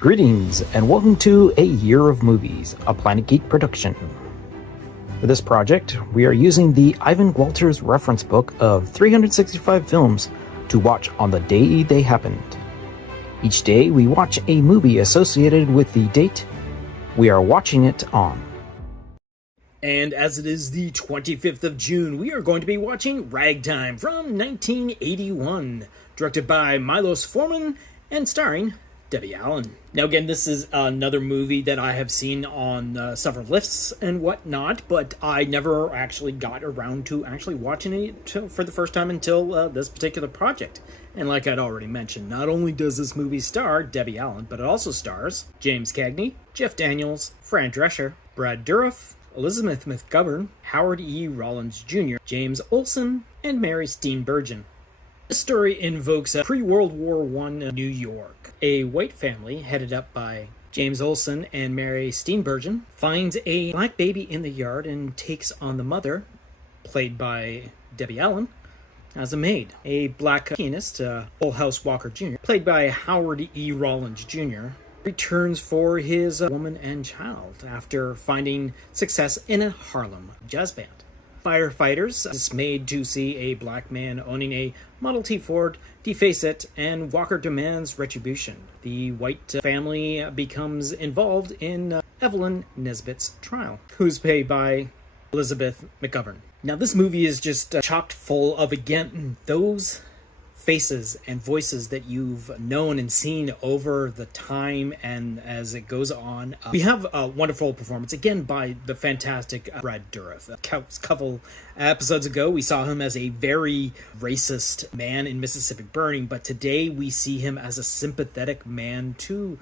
Greetings, and welcome to A Year of Movies, a Planet Geek production. For this project, we are using the Ivan Walters reference book of 365 films to watch on the day they happened. Each day, we watch a movie associated with the date we are watching it on. And as it is the 25th of June, we are going to be watching Ragtime from 1981, directed by Milos Forman and starring Debbie Allen. Now again, this is another movie that I have seen on several lists and whatnot, but I never actually got around to actually watching it for the first time until this particular project. And like I'd already mentioned, not only does this movie star Debbie Allen, but it also stars James Cagney, Jeff Daniels, Fran Drescher, Brad Dourif, Elizabeth McGovern, Howard E. Rollins Jr., James Olsen, and Mary Steenburgen. This story invokes a pre-World War I New York. A white family, headed up by James Olsen and Mary Steenburgen, finds a black baby in the yard and takes on the mother, played by Debbie Allen, as a maid. A black pianist, Hull House Walker Jr., played by Howard E. Rollins Jr., returns for his woman and child after finding success in a Harlem jazz band. Firefighters, dismayed to see a black man owning a Model T Ford, deface it, and Walker demands retribution. The white family becomes involved in Evelyn Nesbitt's trial, who's played by Elizabeth McGovern. Now, this movie is just chock full of, again, those faces and voices that you've known and seen over the time and as it goes on. We have a wonderful performance, again, by the fantastic Brad Dourif. A couple episodes ago, we saw him as a very racist man in Mississippi Burning, but today we see him as a sympathetic man to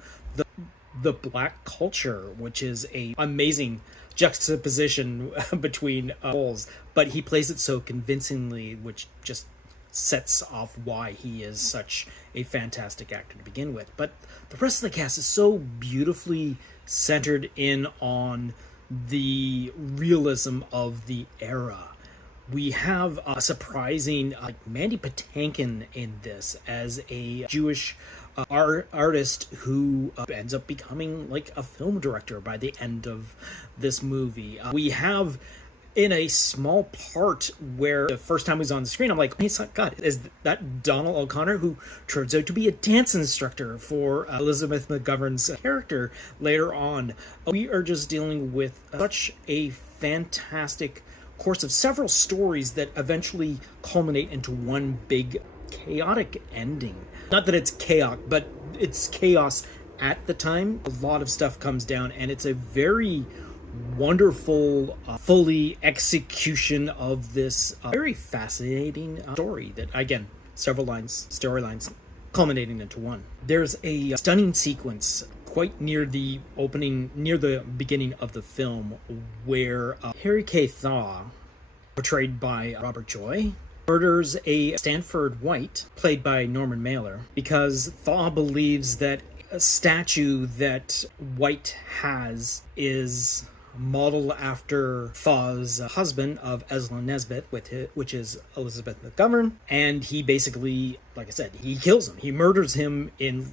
the black culture, which is a amazing juxtaposition between poles, but he plays it so convincingly, which just sets off why he is such a fantastic actor to begin with. But the rest of the cast is so beautifully centered in on the realism of the era. We have a surprising Mandy Patinkin in this as a Jewish artist who ends up becoming like a film director by the end of this movie. We have in a small part where the first time he was on the screen, I'm like, hey, God, is that Donald O'Connor, who turns out to be a dance instructor for Elizabeth McGovern's character later on? We are just dealing with such a fantastic course of several stories that eventually culminate into one big chaotic ending. Not that it's chaos, but it's chaos at the time. A lot of stuff comes down, and it's a very wonderful fully execution of this very fascinating story that, again, several storylines culminating into one. There's a stunning sequence quite near the beginning of the film where Harry K. Thaw, portrayed by Robert Joy, murders a Stanford White, played by Norman Mailer, because Thaw believes that a statue that White has is modeled after Thaw's husband of Evelyn Nesbitt, which is Elizabeth McGovern, and he basically, like I said, he kills him. He murders him in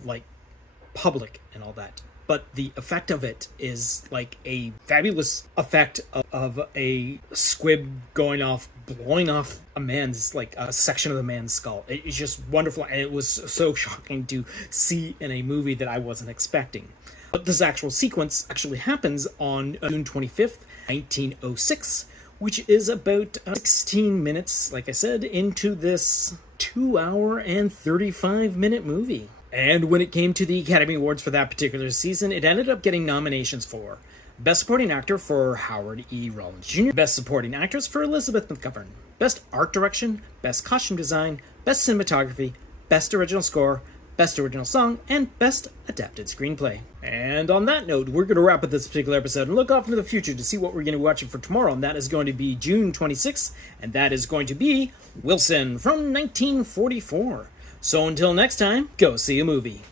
public and all that. But the effect of it is like a fabulous effect of a squib blowing off a man's, a section of the man's skull. It's just wonderful, and it was so shocking to see in a movie that I wasn't expecting. But this actual sequence actually happens on June 25th, 1906, which is about 16 minutes, like I said, into this 2-hour and 35-minute movie. And when it came to the Academy Awards for that particular season, it ended up getting nominations for Best Supporting Actor for Howard E. Rollins Jr., Best Supporting Actress for Elizabeth McGovern, Best Art Direction, Best Costume Design, Best Cinematography, Best Original Score, Best Original Song, and Best Adapted Screenplay. And on that note, we're going to wrap up this particular episode and look off into the future to see what we're going to be watching for tomorrow, and that is going to be June 26th, and that is going to be Wilson from 1944. So until next time, go see a movie.